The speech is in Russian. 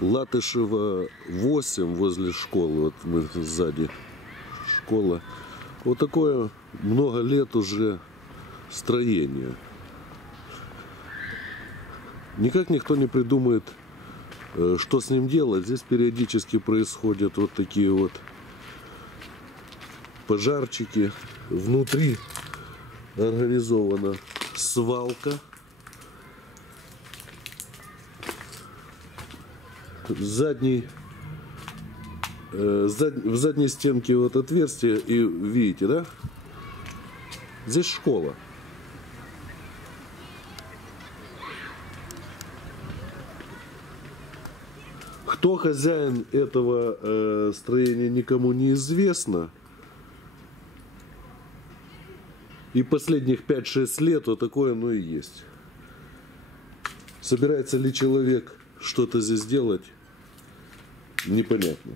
Латышева 8 возле школы. Вот мы сзади школа. Вот такое много лет уже строение. Никак никто не придумает, э, что с ним делать. Здесь периодически происходят вот такие вот пожарчики. Внутри организована свалка. Задний, э, зад- в задней стенке вот отверстие, и видите, да? Здесь школа. Кто хозяин этого э, строения никому не известно. И последних 5-6 лет вот такое оно и есть. Собирается ли человек что-то здесь делать, непонятно.